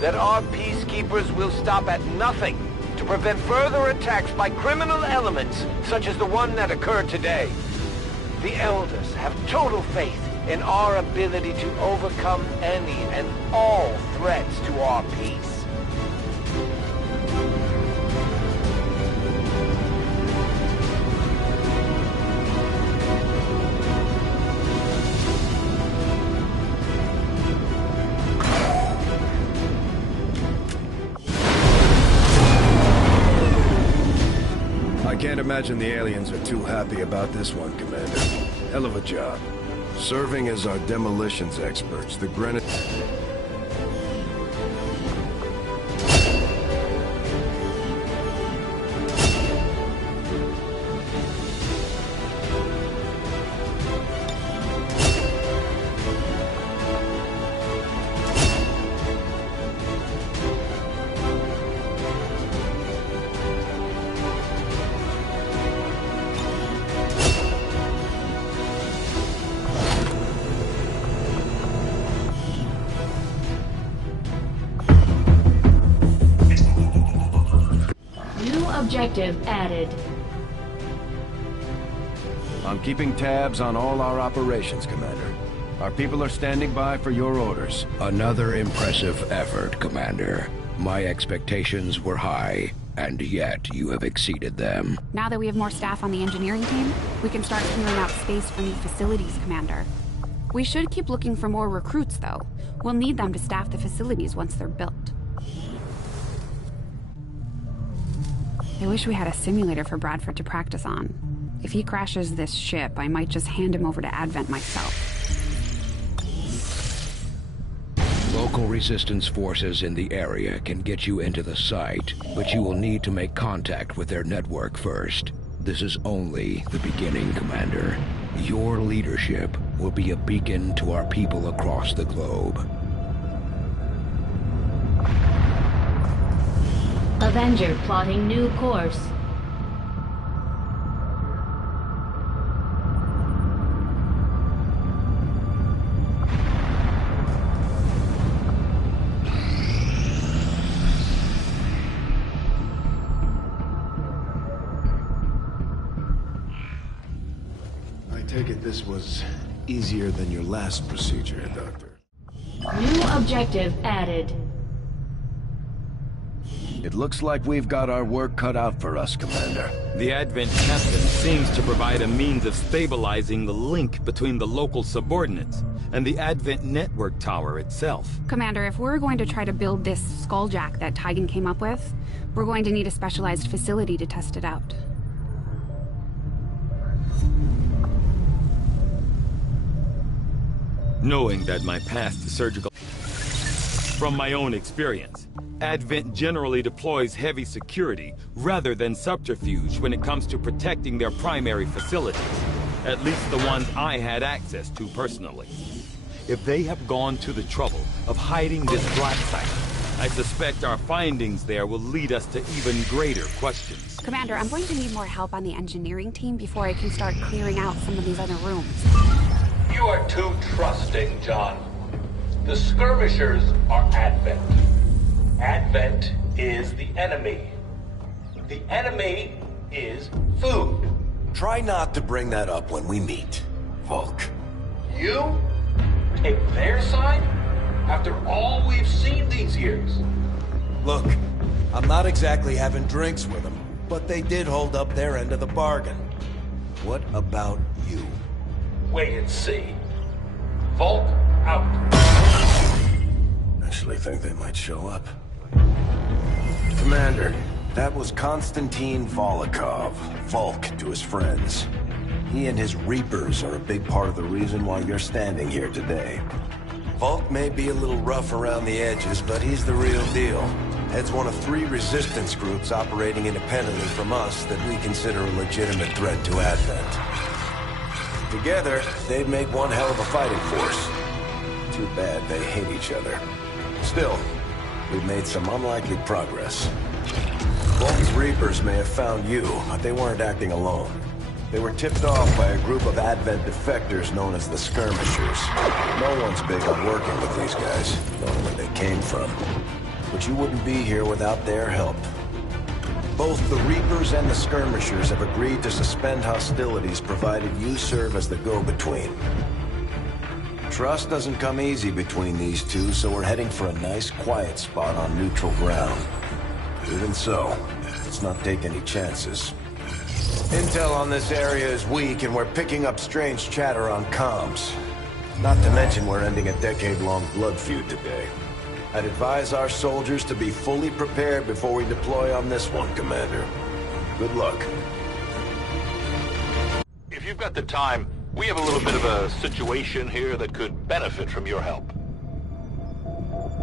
that our peacekeepers will stop at nothing to prevent further attacks by criminal elements such as the one that occurred today. The Elders have total faith in our ability to overcome any and all threats to our peace. I can't imagine the aliens are too happy about this one, Commander. Hell of a job. Serving as our demolitions experts, the Grenadier... Objective added. I'm keeping tabs on all our operations, Commander. Our people are standing by for your orders. Another impressive effort, Commander. My expectations were high, and yet you have exceeded them. Now that we have more staff on the engineering team, we can start clearing out space for new facilities, Commander. We should keep looking for more recruits, though. We'll need them to staff the facilities once they're built. I wish we had a simulator for Bradford to practice on. If he crashes this ship, I might just hand him over to Advent myself. Local resistance forces in the area can get you into the site, but you will need to make contact with their network first. This is only the beginning, Commander. Your leadership will be a beacon to our people across the globe. Avenger plotting new course. I take it this was easier than your last procedure, Doctor. New objective added. It looks like we've got our work cut out for us, Commander. The Advent captain seems to provide a means of stabilizing the link between the local subordinates and the Advent network tower itself. Commander, if we're going to try to build this skulljack that Tigan came up with, we're going to need a specialized facility to test it out. Knowing that my past surgical... From my own experience, Advent generally deploys heavy security rather than subterfuge when it comes to protecting their primary facilities, at least the ones I had access to personally. If they have gone to the trouble of hiding this black site, I suspect our findings there will lead us to even greater questions. Commander, I'm going to need more help on the engineering team before I can start clearing out some of these other rooms. You are too trusting, John. The skirmishers are Advent. Advent is the enemy. The enemy is food. Try not to bring that up when we meet, Volk. You take their side after all we've seen these years. Look, I'm not exactly having drinks with them, but they did hold up their end of the bargain. What about you? Wait and see. Volk out. Actually think they might show up. Commander, that was Konstantin Volokov, Volk to his friends. He and his Reapers are a big part of the reason why you're standing here today. Volk may be a little rough around the edges, but he's the real deal. Heads one of 3 resistance groups operating independently from us that we consider a legitimate threat to Advent. Together, they'd make one hell of a fighting force. Too bad they hate each other. Still, we've made some unlikely progress. Volk's Reapers may have found you, but they weren't acting alone. They were tipped off by a group of Advent defectors known as the Skirmishers. No one's big on working with these guys, knowing where they came from. but you wouldn't be here without their help. Both the Reapers and the Skirmishers have agreed to suspend hostilities provided you serve as the go-between. Trust doesn't come easy between these two, so we're heading for a nice quiet spot on neutral ground. Even so, let's not take any chances. Intel on this area is weak, and we're picking up strange chatter on comms. Not to mention we're ending a decade-long blood feud today. I'd advise our soldiers to be fully prepared before we deploy on this one, Commander. Good luck. If you've got the time, we have a little bit of a situation here that could benefit from your help.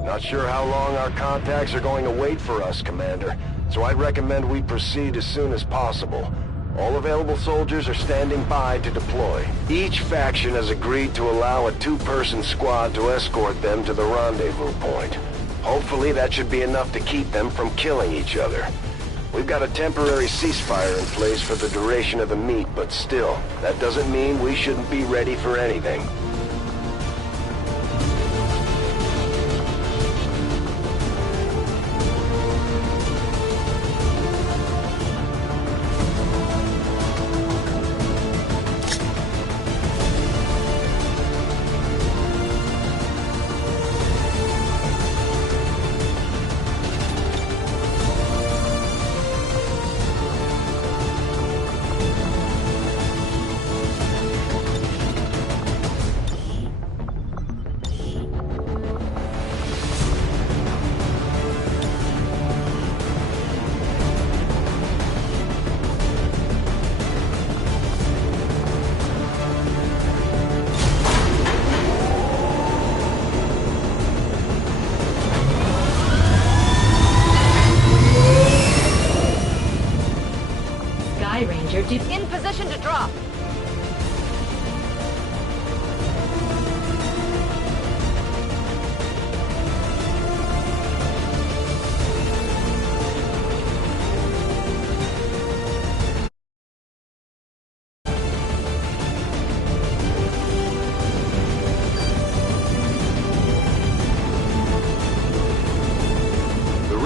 Not sure how long our contacts are going to wait for us, Commander, so I'd recommend we proceed as soon as possible. All available soldiers are standing by to deploy. Each faction has agreed to allow a two-person squad to escort them to the rendezvous point. Hopefully that should be enough to keep them from killing each other. We've got a temporary ceasefire in place for the duration of the meet, but still, that doesn't mean we shouldn't be ready for anything. In position to drop.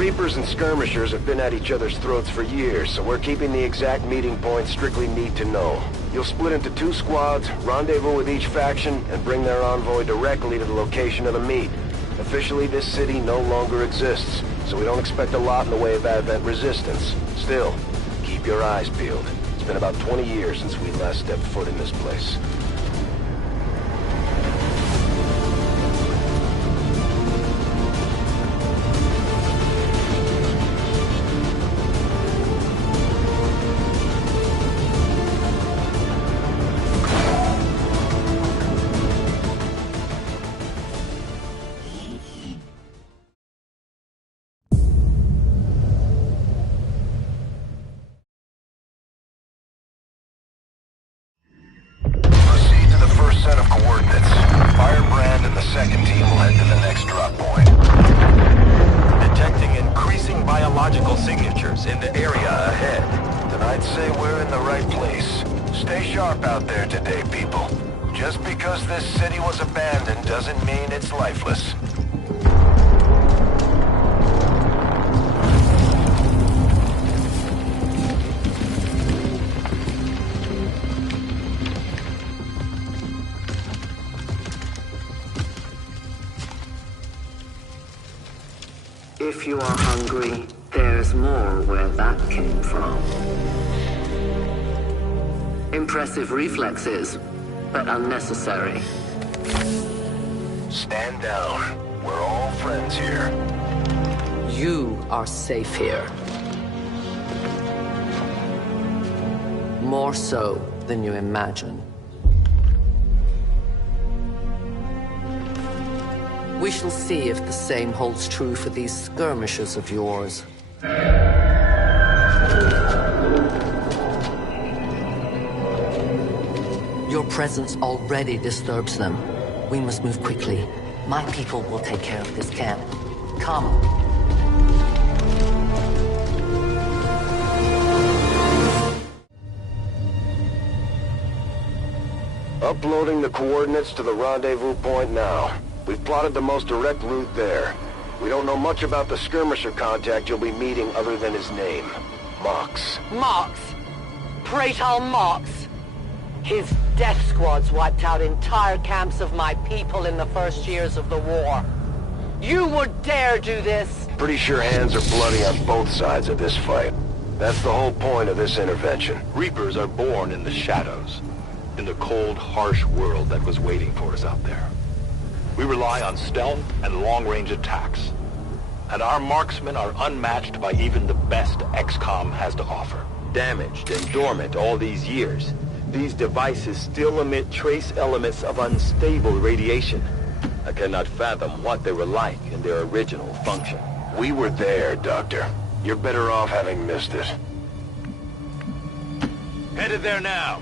Reapers and Skirmishers have been at each other's throats for years, so we're keeping the exact meeting point strictly need to know. You'll split into two squads, rendezvous with each faction, and bring their envoy directly to the location of the meet. Officially, this city no longer exists, so we don't expect a lot in the way of advent resistance. Still, keep your eyes peeled. It's been about 20 years since we last stepped foot in this place. signatures in the area ahead. Then I'd say we're in the right place. Stay sharp out there today, people. Just because this city was abandoned doesn't mean it's lifeless. If you are hungry, there's more where that came from. Impressive reflexes, but unnecessary. Stand down. We're all friends here. You are safe here. More so than you imagine. We shall see if the same holds true for these skirmishers of yours. Your presence already disturbs them. We must move quickly. My people will take care of this camp. Come. Uploading the coordinates to the rendezvous point now. We've plotted the most direct route there. We don't know much about the skirmisher contact you'll be meeting other than his name. Mox. Mox? Praetor Mox? His death squads wiped out entire camps of my people in the first years of the war. You would dare do this? Pretty sure hands are bloody on both sides of this fight. That's the whole point of this intervention. Reapers are born in the shadows, in the cold, harsh world that was waiting for us out there. We rely on stealth and long-range attacks, and our marksmen are unmatched by even the best Xcom has to offer. Damaged and dormant all these years, these devices still emit trace elements of unstable radiation. I cannot fathom what they were like in their original function. We were there, Doctor. You're better off having missed it. Headed there now.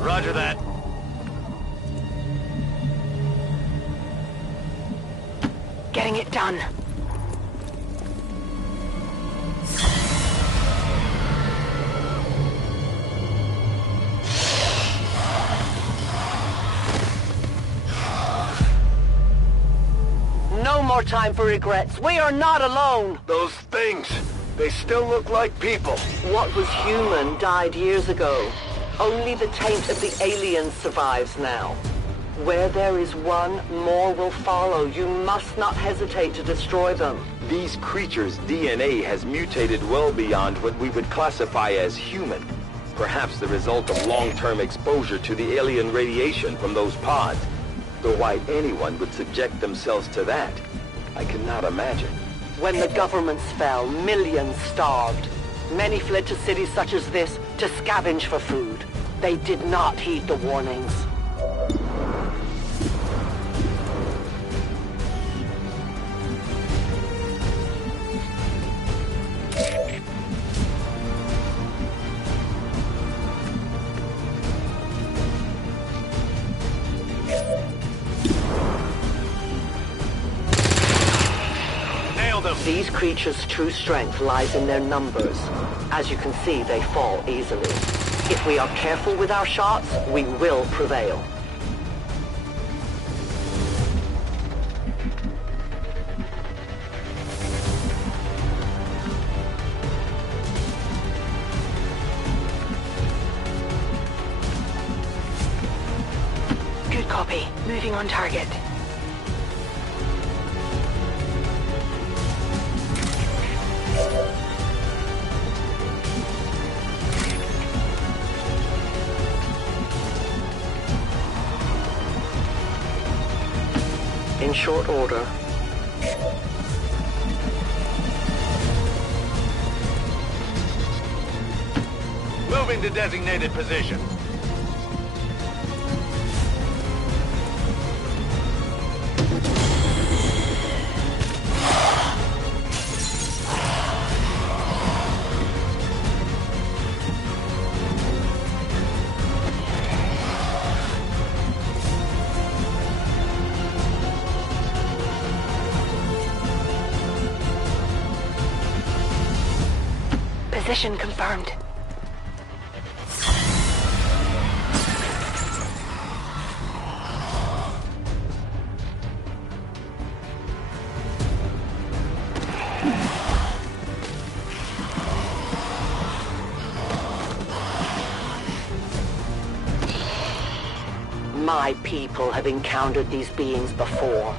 Roger that. Getting it done. No more time for regrets. We are not alone. Those things, they still look like people. What was human died years ago. Only the taint of the aliens survives now. Where there is one, more will follow. You must not hesitate to destroy them. These creatures' DNA has mutated well beyond what we would classify as human. Perhaps the result of long-term exposure to the alien radiation from those pods. Though why anyone would subject themselves to that, I cannot imagine. When the governments fell, millions starved. Many fled to cities such as this to scavenge for food. They did not heed the warnings. These creatures' true strength lies in their numbers. As you can see, they fall easily. If we are careful with our shots, we will prevail. Good copy. Moving on target. In short order. Moving to designated position. Position confirmed. My people have encountered these beings before.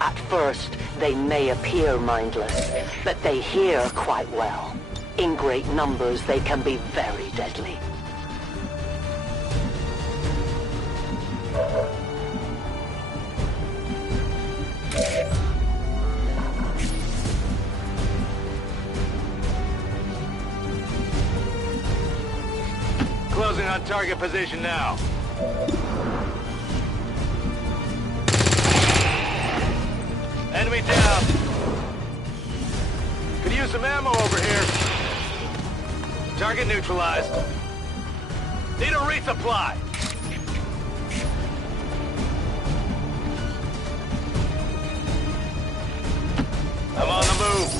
At first, they may appear mindless, but they hear quite well. In great numbers, they can be very deadly. Closing on target position now. Enemy down. Could use some ammo over here. Target neutralized. Need a resupply. I'm on the move.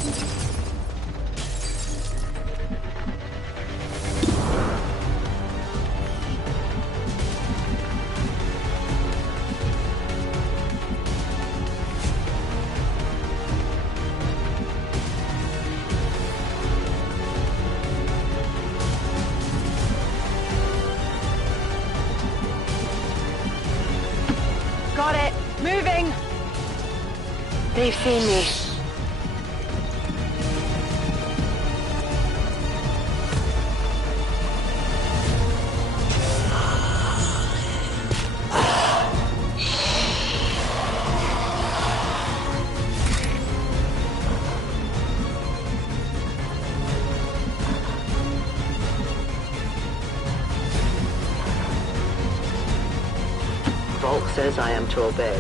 Got it! Moving! They've seen me. Volk says I am to obey.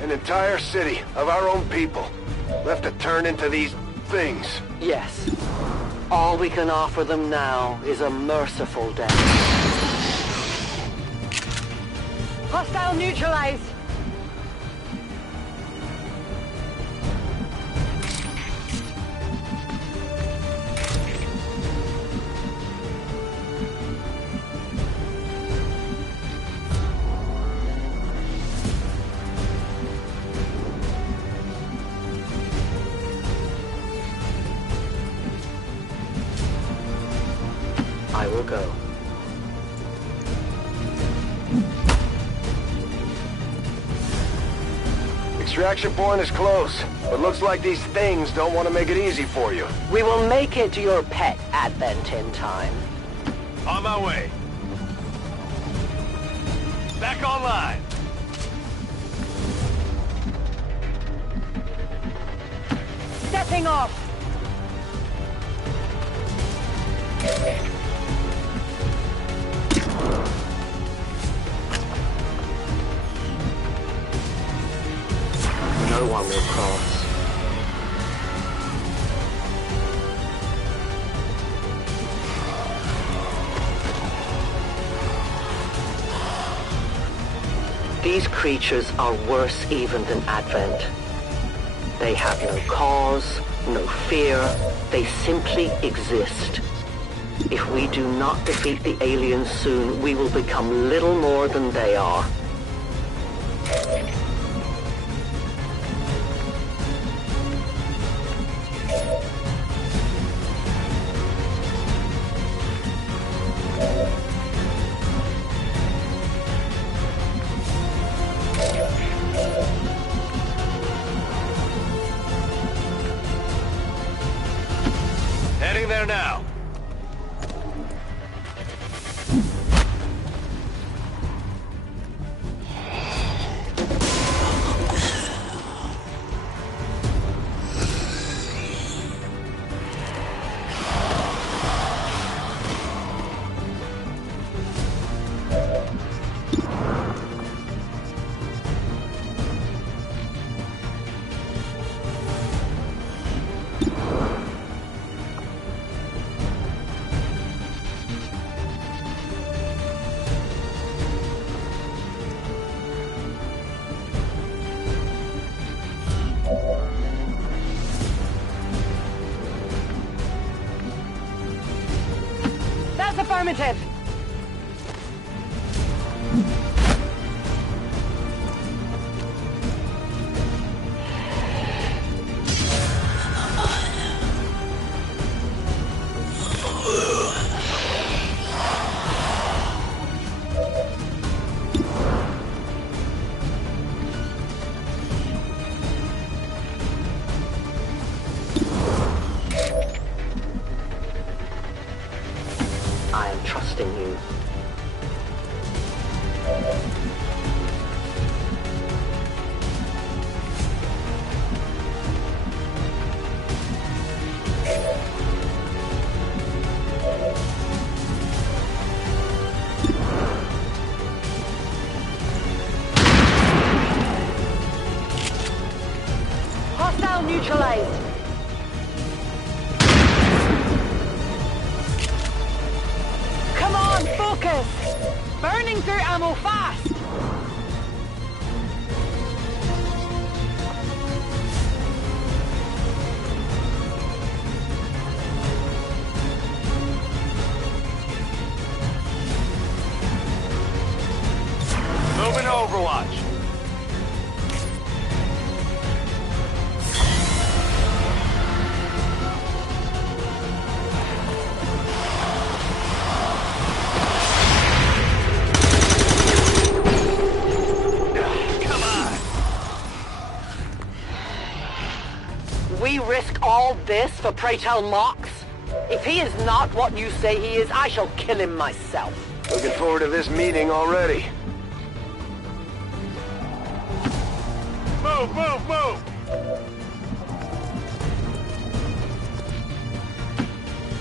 An entire city of our own people left to turn into these things. Yes. All we can offer them now is a merciful death. Hostile neutralized! I will go. Extraction point is close, but looks like these things don't want to make it easy for you. We will make it to your pet advent in time. On my way. Back online. Stepping off! No one will cross. These creatures are worse even than Advent. They have no cause, no fear, they simply exist. If we do not defeat the aliens soon, we will become little more than they are. Heading there now. That's affirmative! I am trusting you. Hostile neutralized. Come on, focus! Burning through ammo fast! We risk all this for pray tell Marks? If he is not what you say he is, I shall kill him myself. Looking forward to this meeting already. Move, move, move!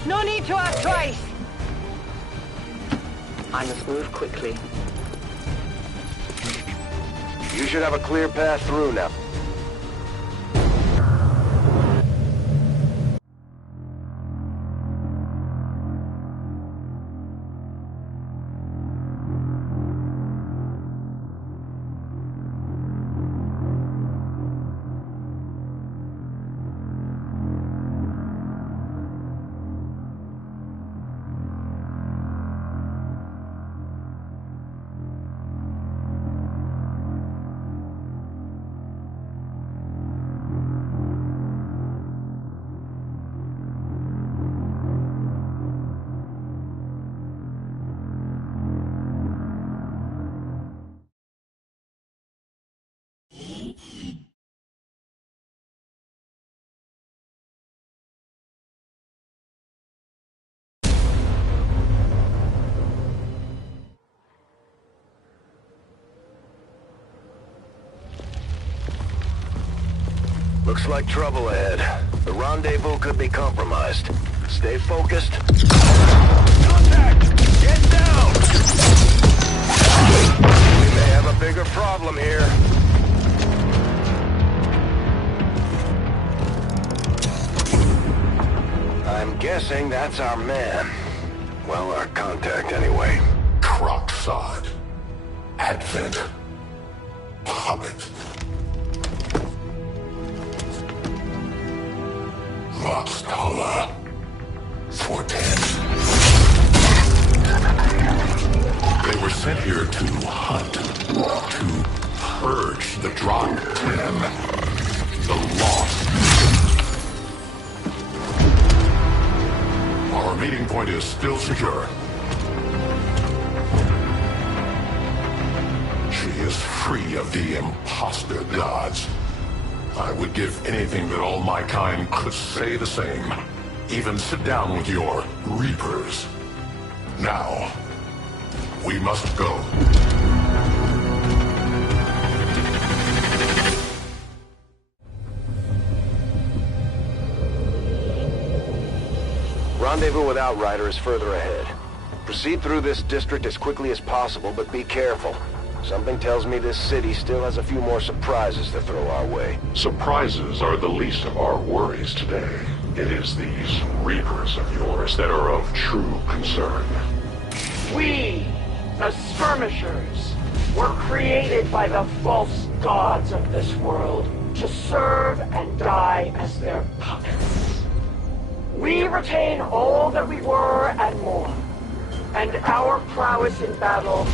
No need to ask twice! I must move quickly. You should have a clear path through now. Looks like trouble ahead. The rendezvous could be compromised. Stay focused. Contact! Get down! We may have a bigger problem here. I'm guessing that's our man. Well, our contact anyway. Crocksod. Advent. Puppet. Voxtala. Fortet. They were sent here to hunt, to purge the Drop 10, the Lost. Our meeting point is still secure. She is free of the imposter gods. I would give anything that all my kind could say the same. Even sit down with your Reapers. Now, we must go. Rendezvous with Outrider is further ahead. Proceed through this district as quickly as possible, but be careful. Something tells me this city still has a few more surprises to throw our way. Surprises are the least of our worries today. It is these Reapers of yours that are of true concern. We, the Skirmishers, were created by the false gods of this world to serve and die as their puppets. We retain all that we were and more, and our prowess in battle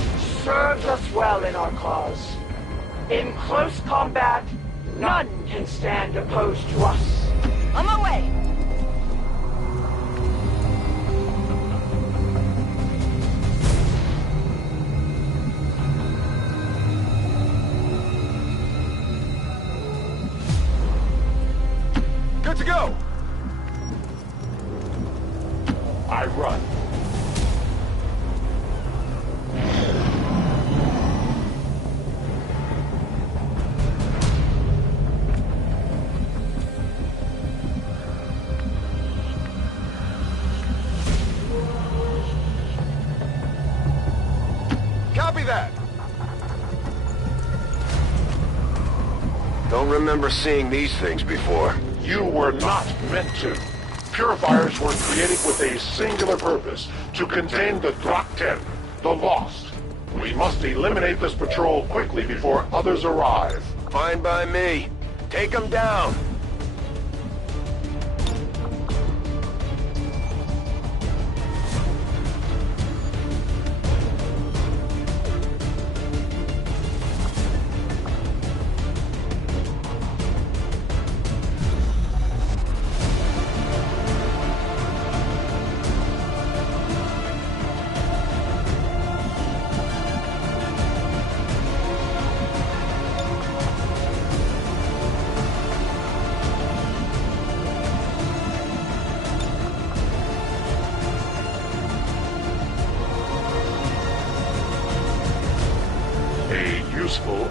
serves us well in our cause. In close combat, none can stand opposed to us. On my way! Good to go! I run. Copy that! Don't remember seeing these things before. You were not meant to. Purifiers were created with a singular purpose, to contain the Drop 10, the Lost. We must eliminate this patrol quickly before others arrive. Fine by me. Take them down.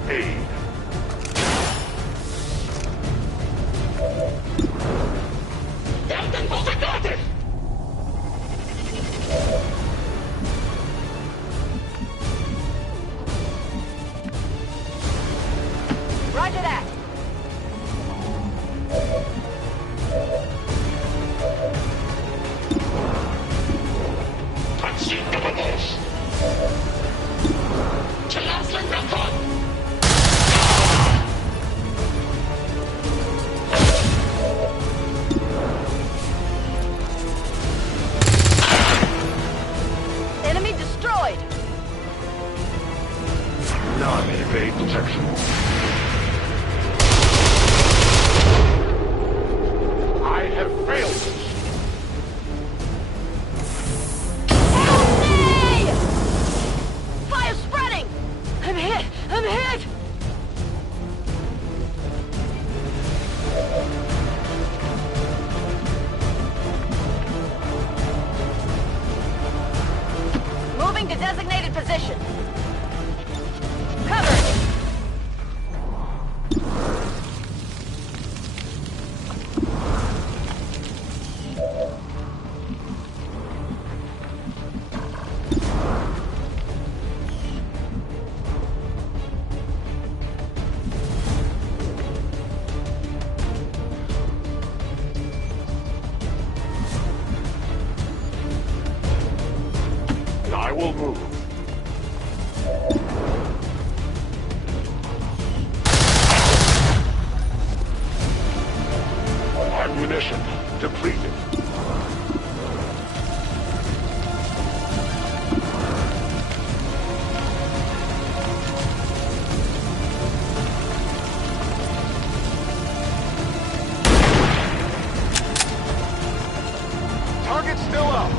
aid. Roger that. Enemy destroyed. Non-evade detection. I have failed. Fire spreading! I'm hit! I'm hit! Moving to designated position. Cover! I will move. Ammunition depleted. Target's still up.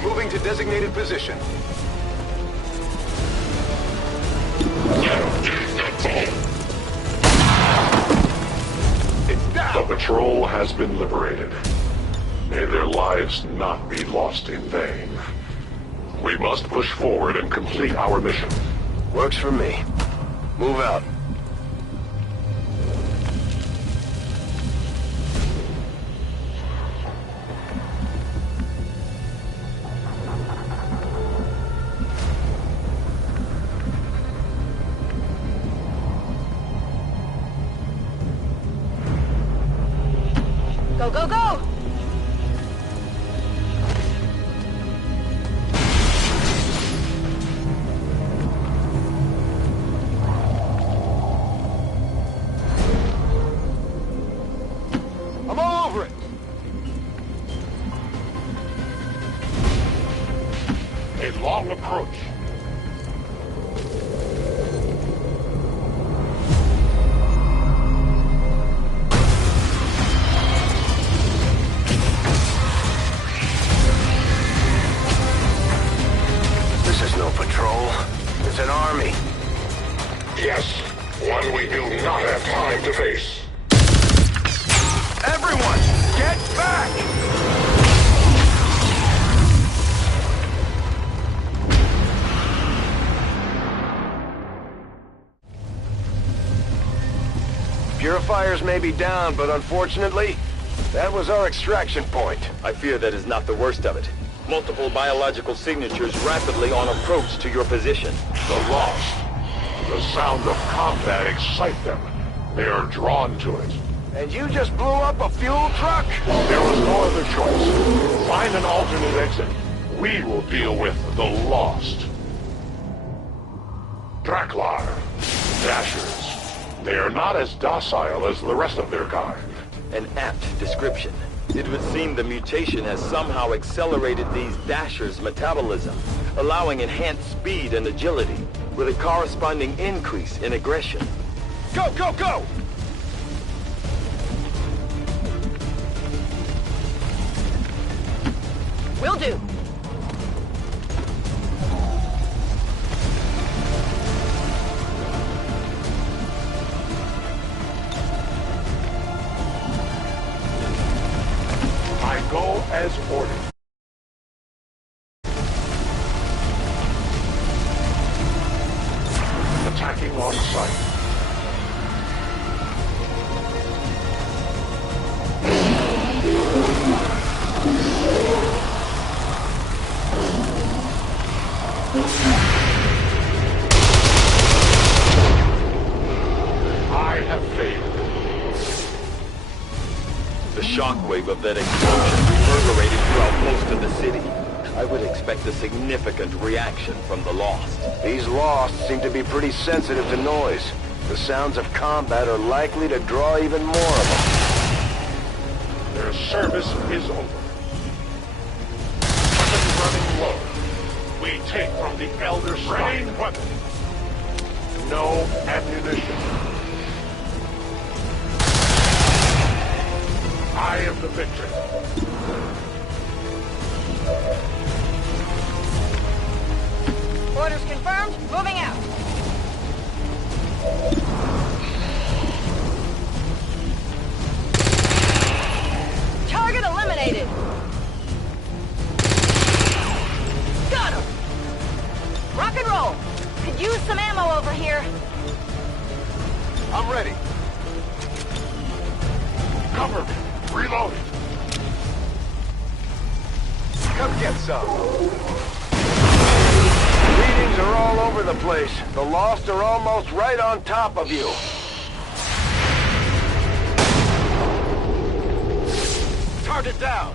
Moving to designated position. It's down! The patrol has been liberated. May their lives not be lost in vain. We must push forward and complete our mission. Works for me. Move out. Go, go, go! I'm all over it. A long approach. This is no patrol. It's an army. Yes, one we do not have time to face. Everyone, get back! Purifiers may be down, but unfortunately, that was our extraction point. I fear that is not the worst of it. Multiple biological signatures rapidly on approach to your position. The lost. The sound of combat excite them. They are drawn to it. And you just blew up a fuel truck? There was no other choice. Find an alternate exit. We will deal with the lost. Draklar. Dashers. They are not as docile as the rest of their kind. An apt description. It would seem the mutation has somehow accelerated these Dashers' metabolism, allowing enhanced speed and agility, with a corresponding increase in aggression. Go, go, go! Will do. I go as ordered. Attacking on sight. I have failed. The shockwave of that explosion reverberated throughout most of the city. I would expect a significant reaction from the Lost. These Lost seem to be pretty sensitive to noise. The sounds of combat are likely to draw even more of them. Their service is over. Weapons running low. We take from the Elder Sign weapon. No ammunition. I am the victor. Orders confirmed. Moving out. Target eliminated. Got him. Rock and roll. Could use some ammo over here. I'm ready. Cover me. Reloading. Come get some. Readings are all over the place. The Lost are almost right on top of you. Target down.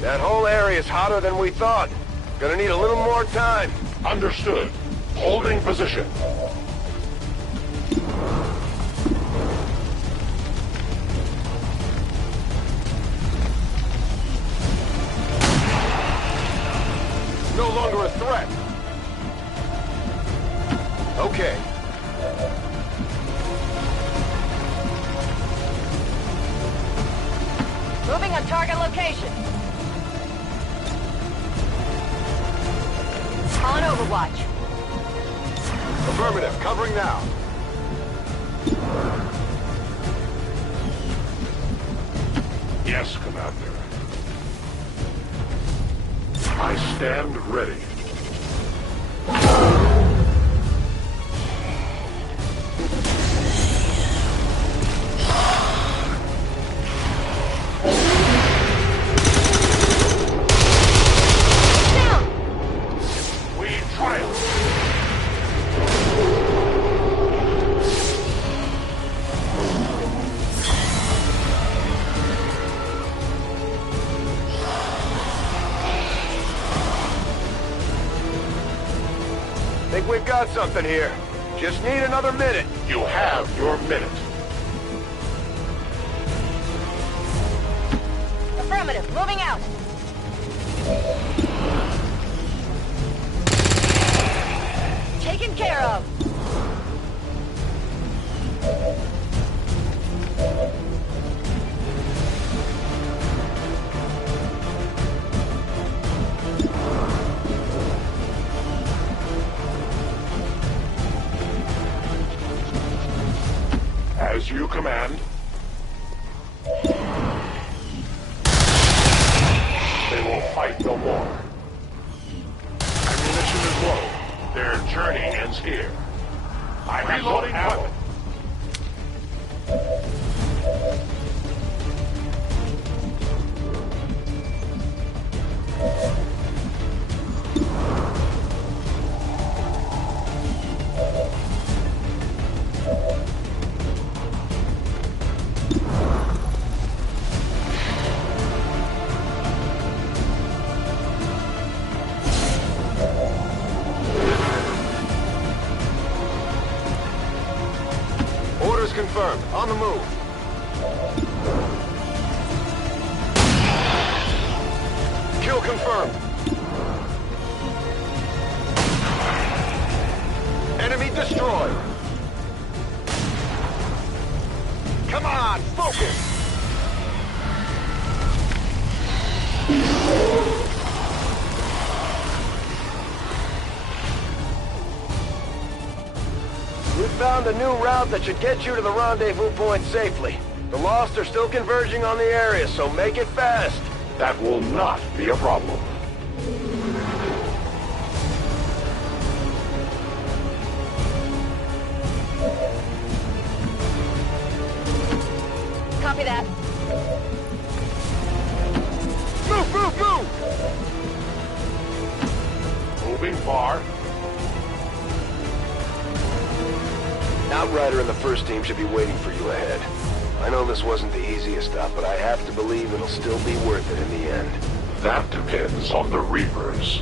That whole area is hotter than we thought. Gonna need a little more time. Understood. Holding position. No longer a threat. Okay. Moving on target location. On Overwatch. Affirmative. Covering now. Yes, Commander. I stand ready. We triumph. Think we've got something here. Just need another minute. You have your minute. Affirmative. Moving out. Taken care of. As you command. They will fight no more. Ammunition is low. Their journey ends here. I have loading weapon. a new route that should get you to the rendezvous point safely. The Lost are still converging on the area, so make it fast. That will not be a problem. Copy that. Move, move, move! Moving far. Outrider and the first team should be waiting for you ahead. I know this wasn't the easiest stop, but I have to believe it'll still be worth it in the end. That depends on the Reapers.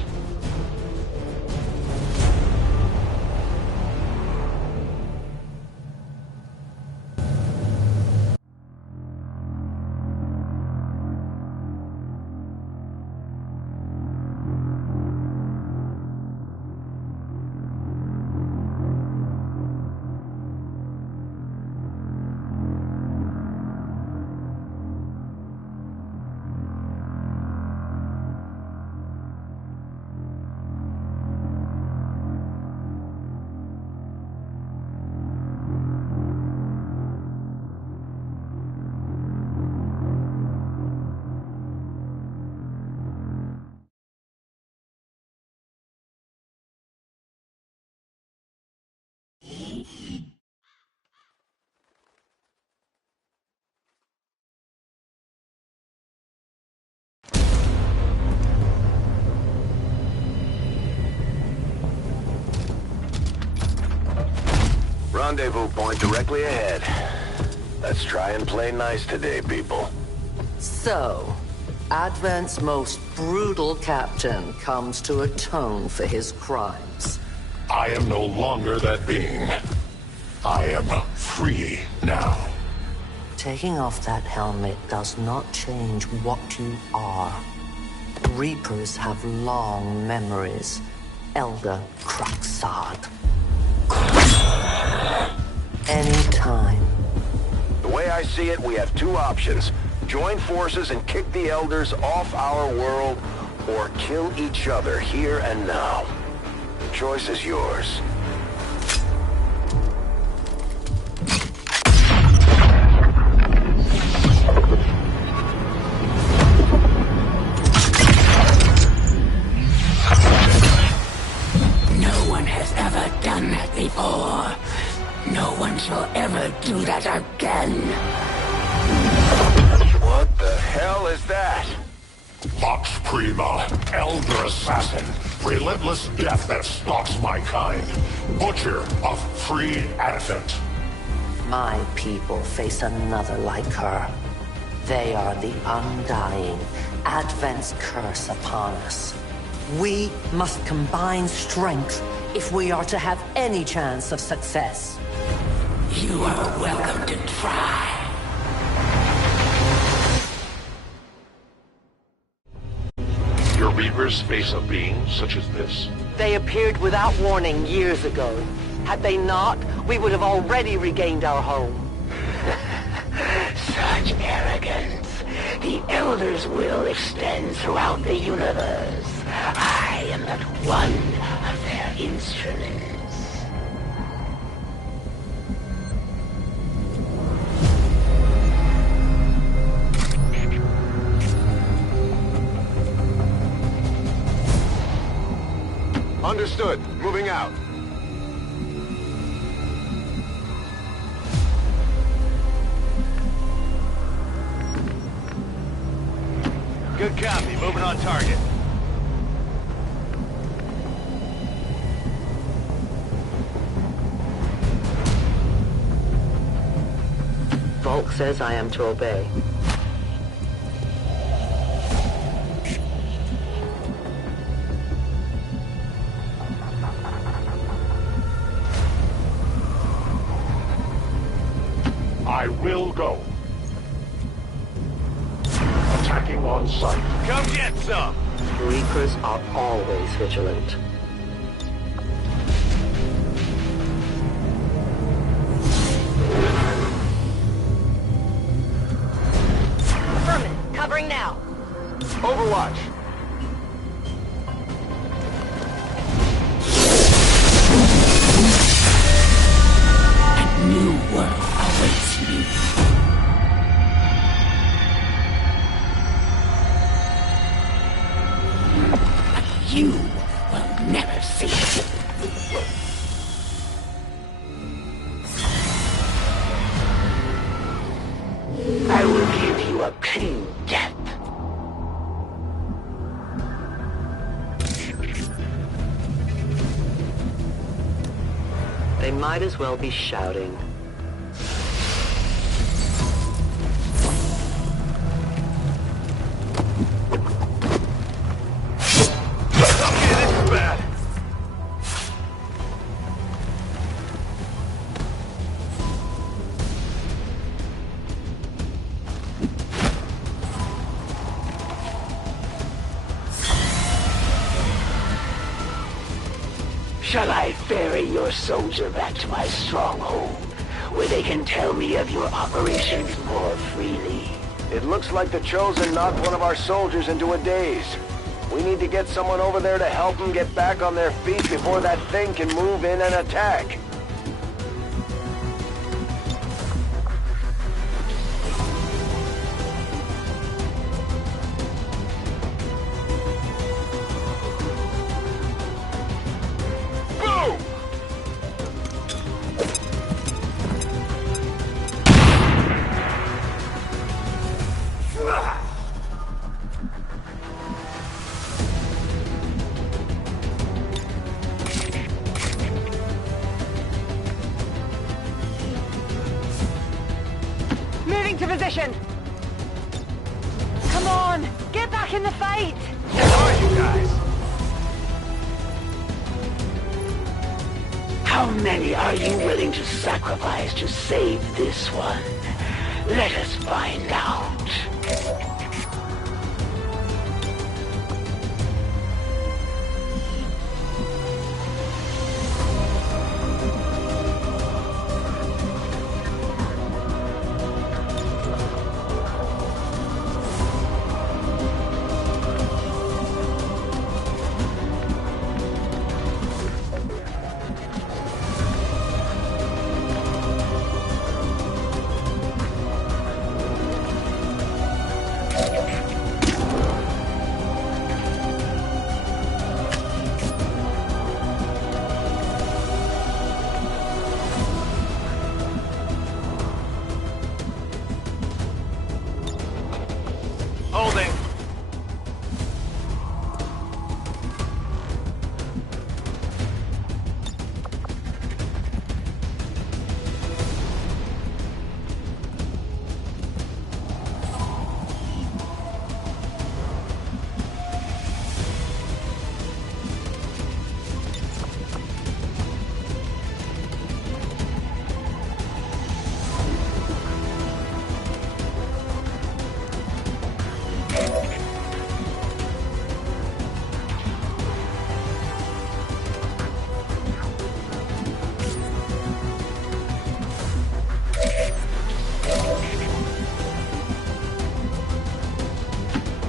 Rendezvous point directly ahead. Let's try and play nice today, people. So, Advent's most brutal captain comes to atone for his crimes. I am no longer that being. I am free now. Taking off that helmet does not change what you are. Reapers have long memories. Elder Craxad. Anytime. The way I see it, we have two options. Join forces and kick the Elders off our world, or kill each other here and now. The choice is yours. No one has ever done that before. No one shall ever do that again. What the hell is that? Vox Prima, Elder Assassin, relentless death that stalks my kind, Butcher of free Advent. My people face another like her. They are the undying, Advent's curse upon us. We must combine strength if we are to have any chance of success. You are welcome to try. Your Reapers face a being such as this? They appeared without warning years ago. Had they not, we would have already regained our home. Such arrogance. The Elder's will extends throughout the universe. I am but one of their instruments. Understood. Moving out. Good copy. Moving on target. Volk says I am to obey. I will go. Attacking on sight. Come get some! Reapers are always vigilant. Affirmative. Covering now. Overwatch. An You will never see it. I will give you a clean death. They might as well be shouting. Shall I ferry your soldier back to my stronghold, where they can tell me of your operations more freely? It looks like the Chosen knocked one of our soldiers into a daze. We need to get someone over there to help them get back on their feet before that thing can move in and attack. Moving to position. Come on, get back in the fight. Where are you guys? How many are you willing to sacrifice to save this one? Let us find out. Holding.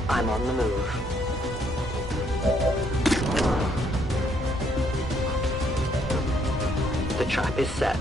I'm on the move. The trap is set.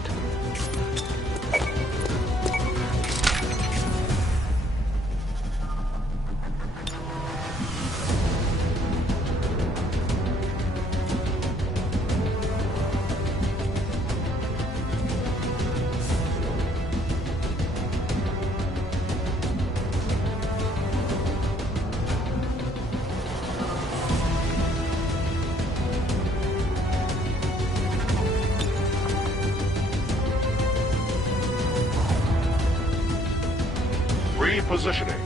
Repositioning.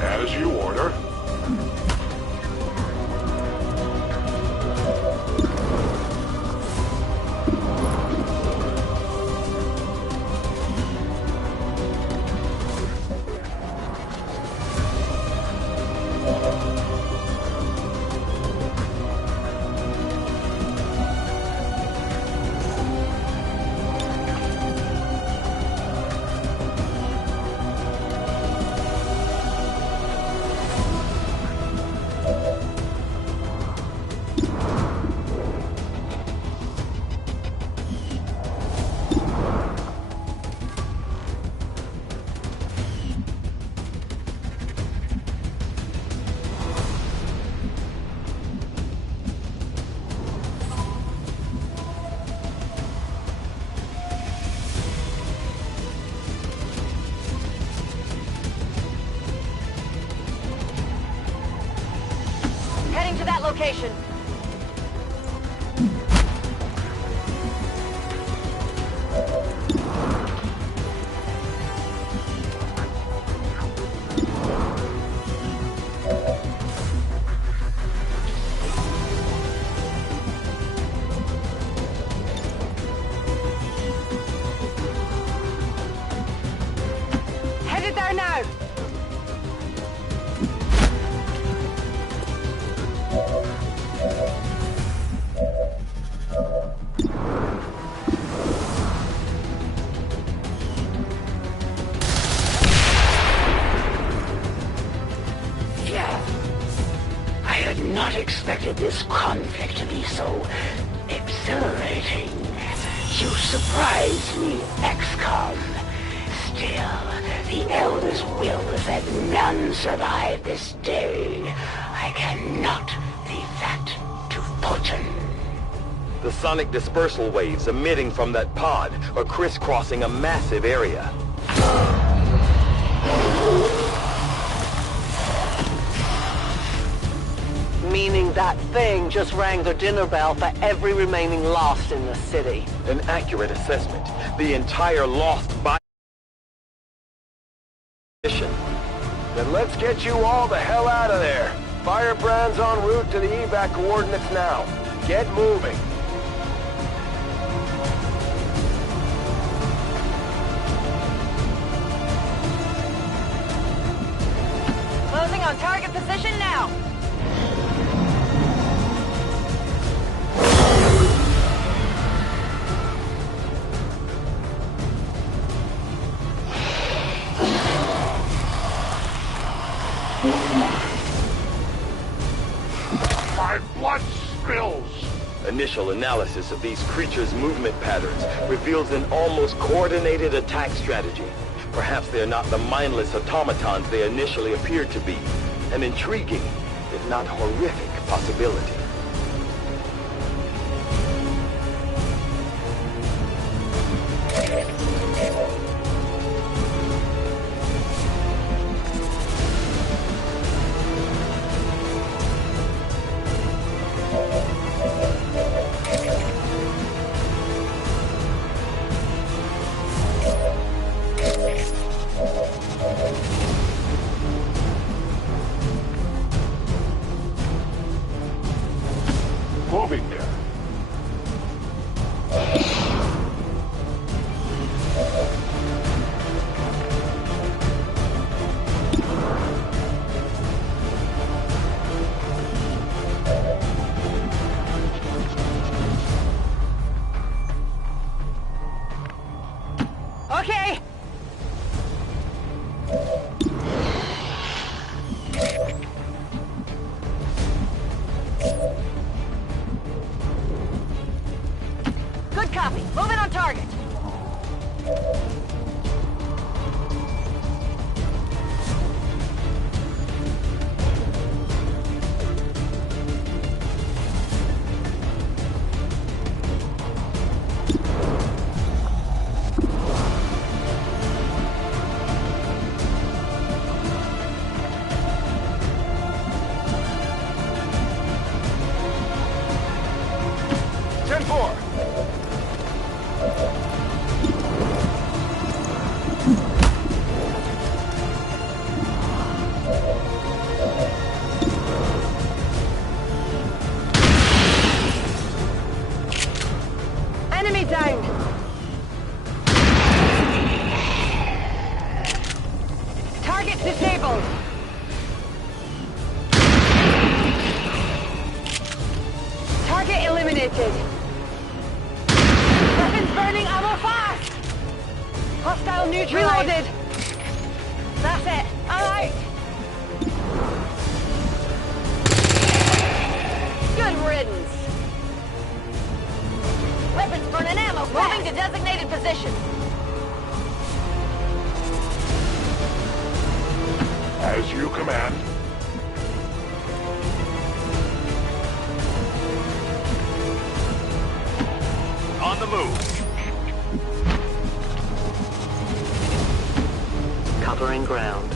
As you order. location. Headed there now. I had not expected this conflict to be so exhilarating. You surprised me, Xcom. Still, the Elder's will is that none survive this day. I cannot leave that to fortune. The sonic dispersal waves emitting from that pod are crisscrossing a massive area. Meaning that thing just rang the dinner bell for every remaining Lost in the city. An accurate assessment. The entire Lost by mission. Then let's get you all the hell out of there. Firebrand's en route to the evac coordinates now. Get moving. Closing on target position now. My blood spills! Initial analysis of these creatures' movement patterns reveals an almost coordinated attack strategy. Perhaps they are not the mindless automatons they initially appeared to be. An intriguing, if not horrific, possibility. Moving there. Okay. Good copy. Moving on target. Enemy down. Target disabled. Target eliminated. Weapons burning, ammo fast. Hostile neutralized. Reloaded. That's it. All right. Good riddance. Weapons burning, ammo fast. Moving to designated position. As you command. On the move. Covering ground.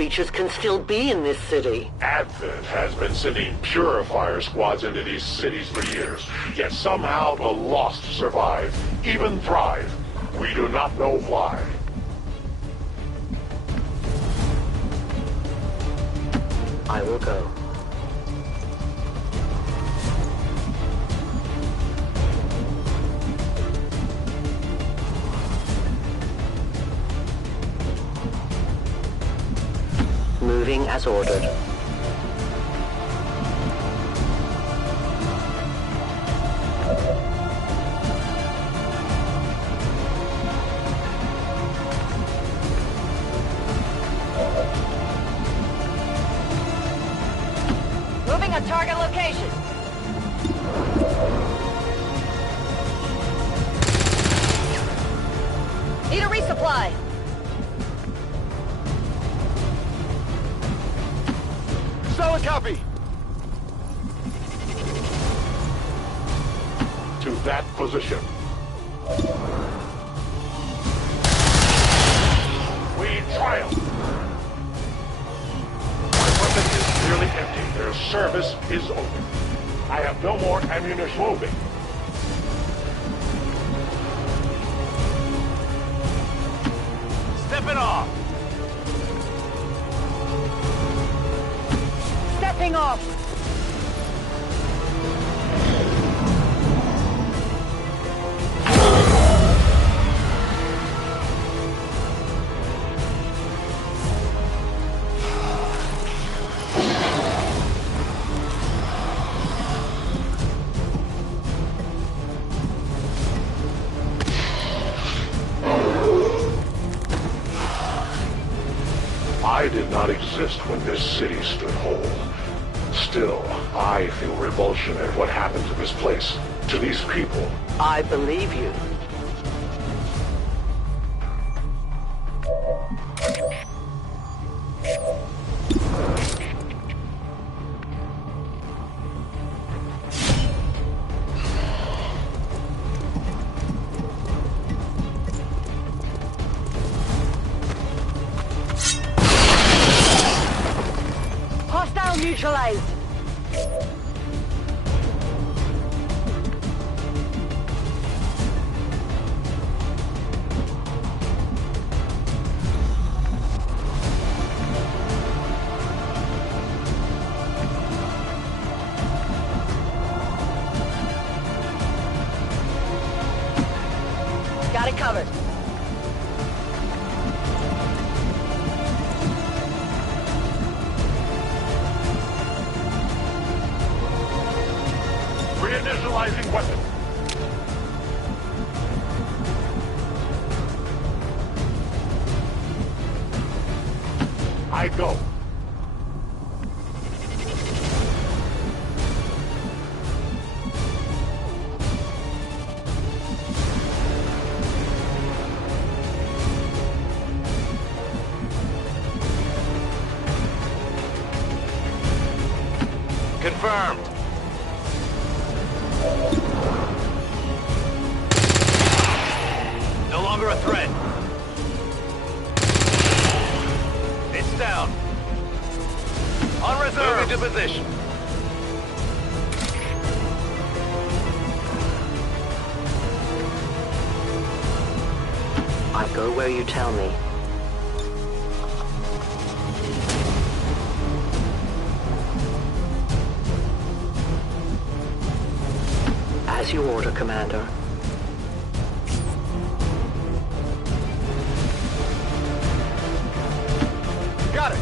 creatures can still be in this city? Advent has been sending purifier squads into these cities for years, yet somehow the Lost survive, even thrive. We do not know why. I will go. Moving as ordered. Moving a target location. Need a resupply. Solid copy. To that position. We triumph. My weapon is nearly empty. Their service is open. I have no more ammunition. Moving. Stepping off. Stepping off. I did not exist when this city stood whole. Still, I feel revulsion at what happened to this place, to these people. I believe you. Hostile neutralized. Got it covered. Reinitializing weapon. I go. Confirmed. No longer a threat. It's down. On reserve. Moving to position. I go where you tell me. As you order, Commander. Got it.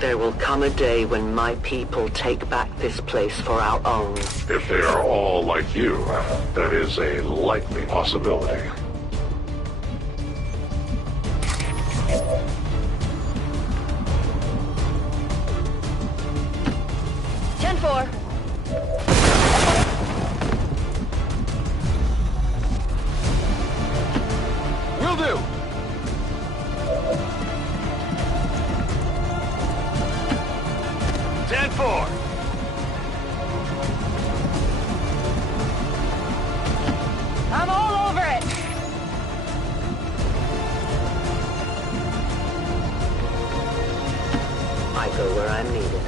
There will come a day when my people take back this place for our own. If they are all like you, that is a likely possibility. Will do. for? I'm all over it! I go where I'm needed.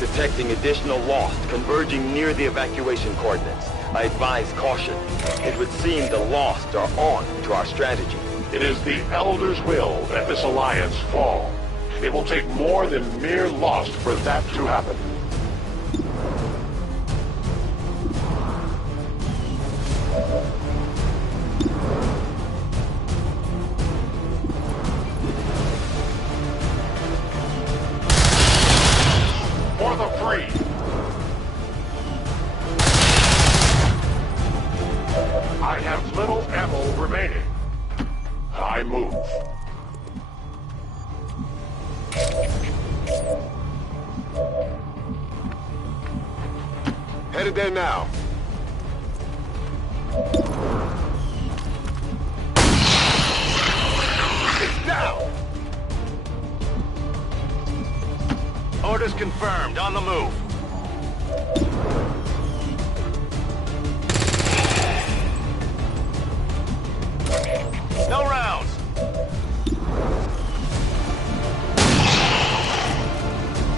Detecting additional Lost converging near the evacuation coordinates. I advise caution. It would seem the Lost are on to our strategy. It is the Elder's will that this alliance fall. It will take more than mere Lost for that to happen. For the free! I have little ammo remaining. I move. Headed there now. It's down! Orders confirmed. On the move. No rounds.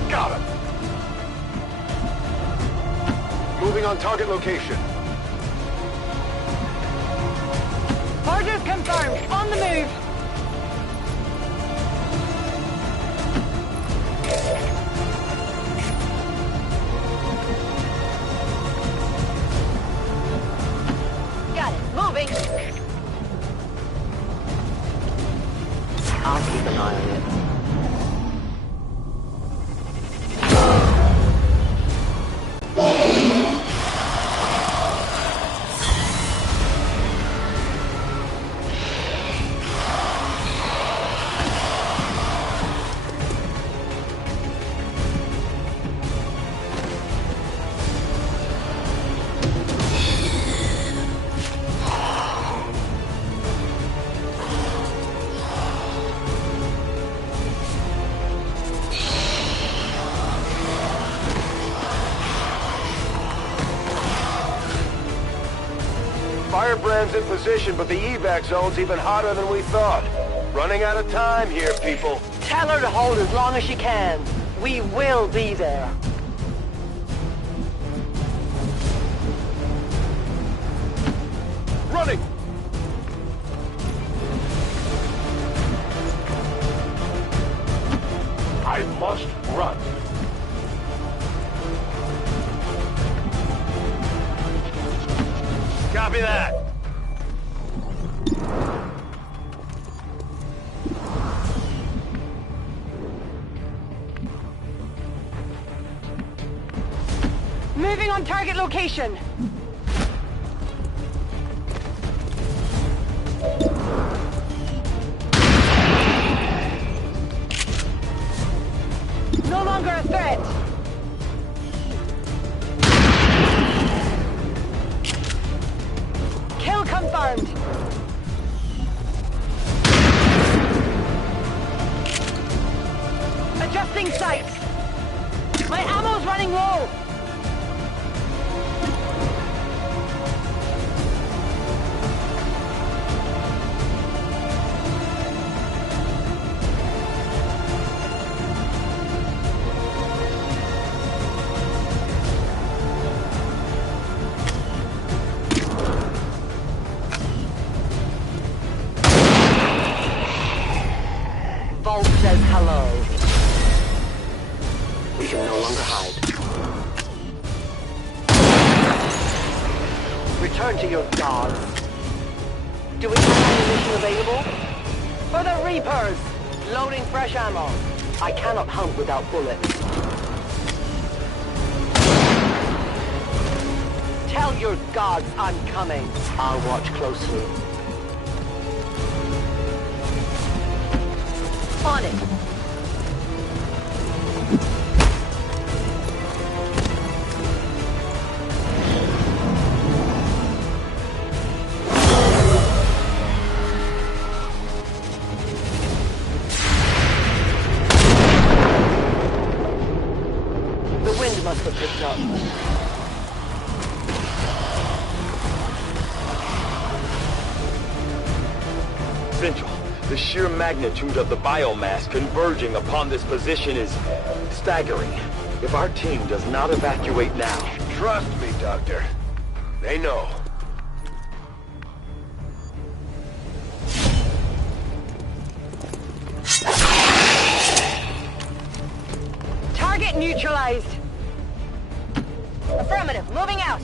Got him. Moving on target location. Orders confirmed. On the move. Got it. Moving. I'll keep an eye on it. Firebrand's in position, but the evac zone's even hotter than we thought. Running out of time here, people. Tell her to hold as long as she can. We will be there. Running! I must run. Copy that. Moving on target location. No longer a threat. Kill confirmed. Adjusting sights. My ammo's running low. Vault says hello. We can no longer hide. Return to your gods. Do we have ammunition available? For the Reapers! Loading fresh ammo. I cannot hunt without bullets. Tell your gods I'm coming. I'll watch closely. On it. The wind must have picked up. Central, the sheer magnitude of the biomass converging upon this position is staggering. If our team does not evacuate now... Trust me, Doctor. They know. Target neutralized. Affirmative. Moving out.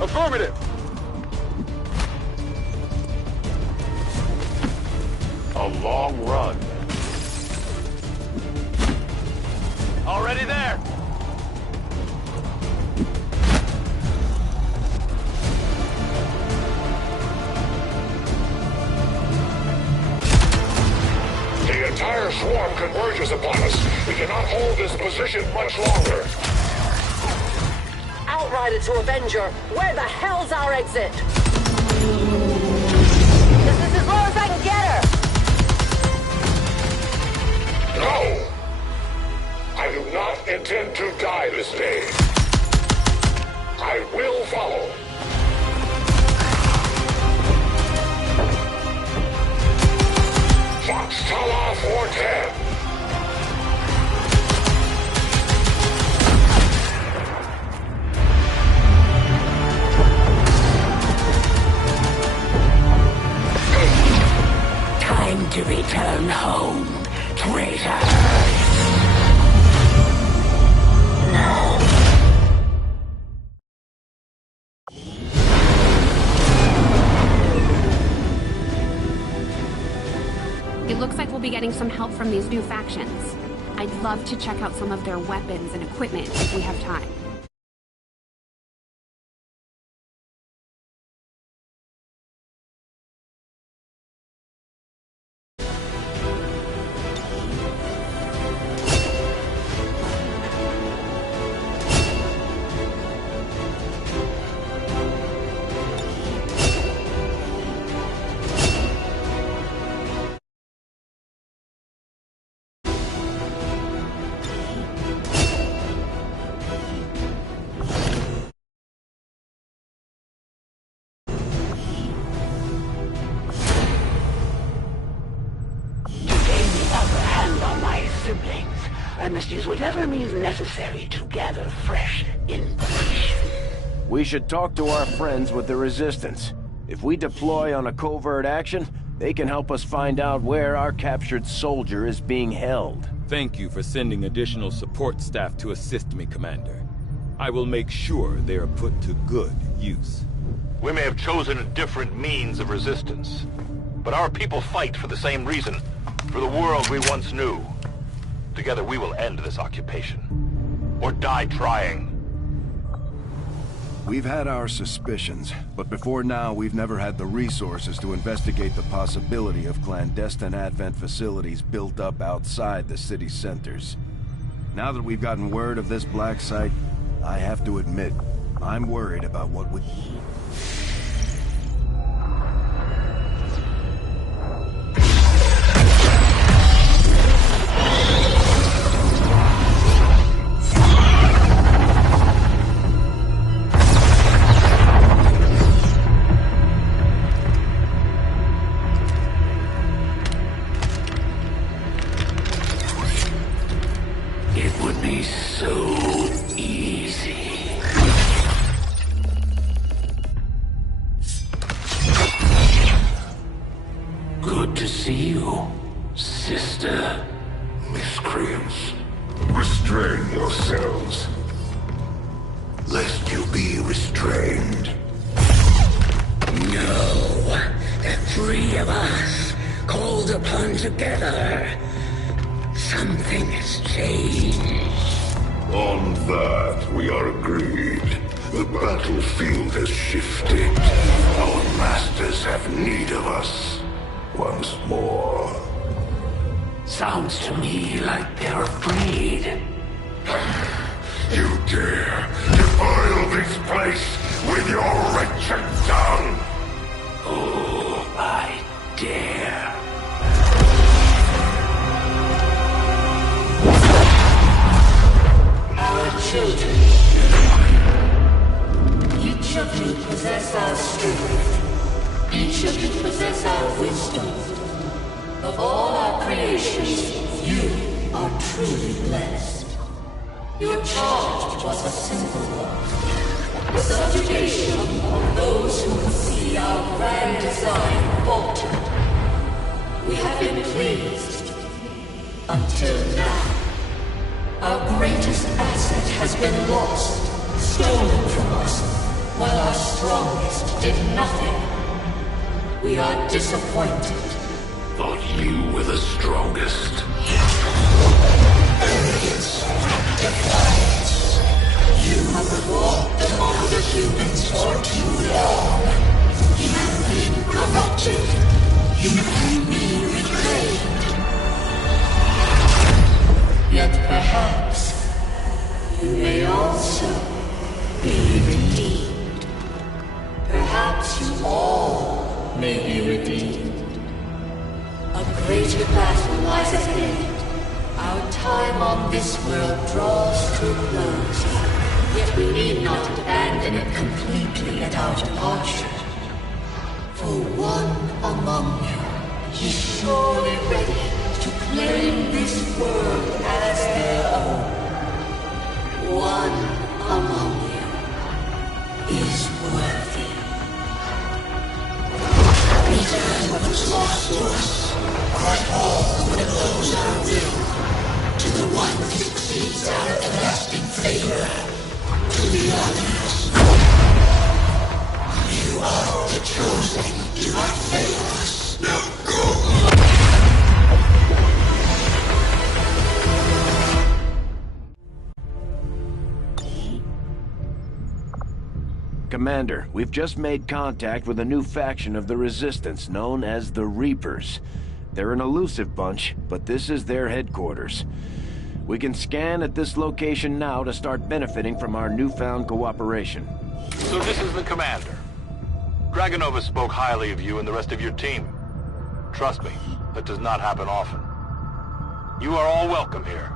Affirmative. A long run. Already there. The entire swarm converges upon us. We cannot hold this position much longer. Outrider to Avenger, where the hell's our exit? This is as low as I can get her. No! I do not intend to die this day. I will follow. Fox Tala 410. Time to return home, traitor. It looks like we'll be getting some help from these new factions. I'd love to check out some of their weapons and equipment if we have time. I must use whatever means necessary to gather fresh information. We should talk to our friends with the Resistance. If we deploy on a covert action, they can help us find out where our captured soldier is being held. Thank you for sending additional support staff to assist me, Commander. I will make sure they are put to good use. We may have chosen a different means of resistance, but our people fight for the same reason, for the world we once knew. Together we will end this occupation, or die trying. We've had our suspicions, but before now we've never had the resources to investigate the possibility of clandestine Advent facilities built up outside the city centers. Now that we've gotten word of this black site, I have to admit, I'm worried about what would... Miscreants, restrain yourselves, lest you be restrained. three of us, called upon together. Something has changed. On that, we are agreed. The battlefield has shifted. Our masters have need of us once more. Sounds to me like they're afraid. You dare defile this place with your wretched tongue? Oh, I dare. Our children. Each of you possess our strength. Each of you possess our wisdom. Of all our creations, you are truly blessed. Your charge was a simple one. The subjugation of those who would see our grand design falter. We have been pleased. Until now. Our greatest asset has been lost, stolen from us, while our strongest did nothing. We are disappointed. Thought you were the strongest. Arrogance, defiance. You have walked among the humans for too long. You have been corrupted. You can be reclaimed. Yet perhaps you may also be redeemed. Perhaps you all may be redeemed. A greater battle lies ahead. Our time on this world draws to a close. Yet we need not abandon it completely at our departure. For one among you is surely ready to claim this world as their own. One among you is worthy. Return what was lost to us. But all would oppose our will. To the one that succeeds our everlasting favor. To the others. You are the chosen. Do not fail us. Now go. Commander, we've just made contact with a new faction of the Resistance known as the Reapers. They're an elusive bunch, but this is their headquarters. We can scan at this location now to start benefiting from our newfound cooperation. So this is the commander. Dragonova spoke highly of you and the rest of your team. Trust me, that does not happen often. You are all welcome here.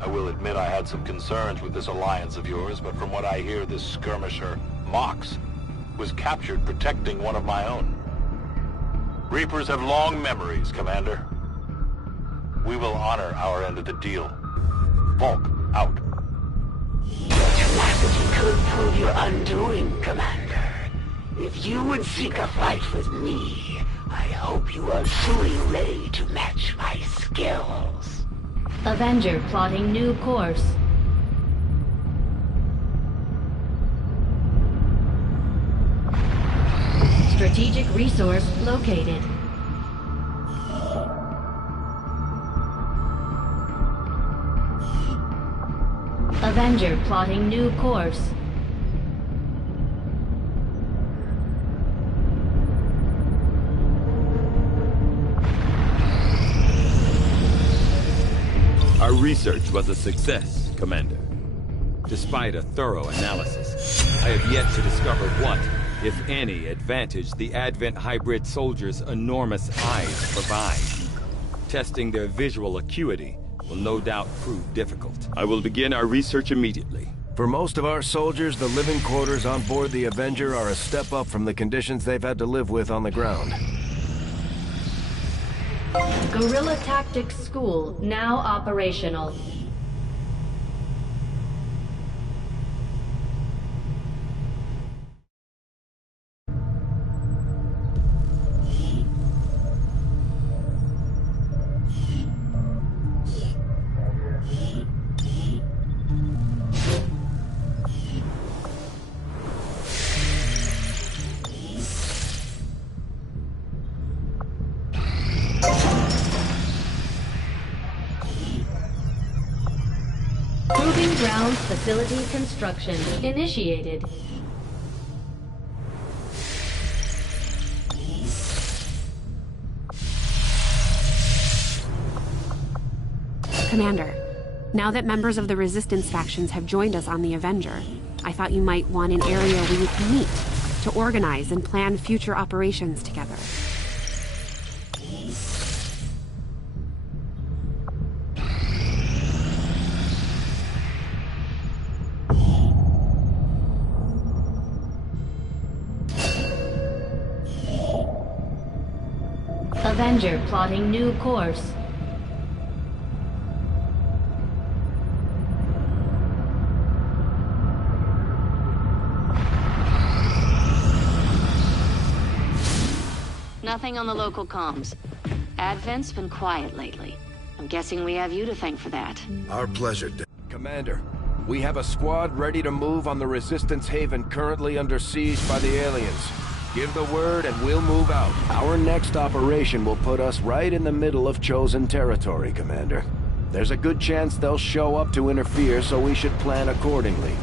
I will admit I had some concerns with this alliance of yours, but from what I hear, this skirmisher, Mox, was captured protecting one of my own. Reapers have long memories, Commander. We will honor our end of the deal. Volk, out. Your tenacity could prove your undoing, Commander. If you would seek a fight with me, I hope you are truly ready to match my skills. Avenger plotting new course. Strategic resource located. Avenger plotting new course. Our research was a success, Commander. Despite a thorough analysis, I have yet to discover what, if any, advantage the Advent hybrid soldiers' enormous eyes provide. Testing their visual acuity will no doubt prove difficult. I will begin our research immediately. For most of our soldiers, the living quarters on board the Avenger are a step up from the conditions they've had to live with on the ground. Guerrilla Tactics School now operational. Facility construction initiated. Commander, now that members of the Resistance factions have joined us on the Avenger, I thought you might want an area where you can meet, to organize and plan future operations together. Avenger plotting new course. Nothing on the local comms. Advent's been quiet lately. I'm guessing we have you to thank for that. Our pleasure, Commander. We have a squad ready to move on the Resistance Haven currently under siege by the aliens. Give the word and we'll move out. Our next operation will put us right in the middle of chosen territory, Commander. There's a good chance they'll show up to interfere, so we should plan accordingly.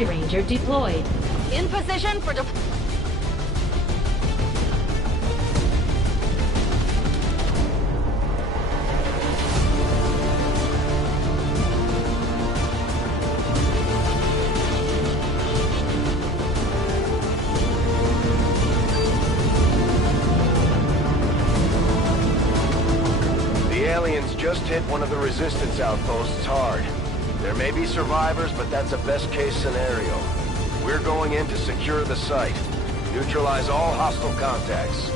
High Ranger deployed. In position for The aliens just hit one of the resistance outposts hard. There may be survivors, but that's a best-case scenario. We're going in to secure the site. Neutralize all hostile contacts.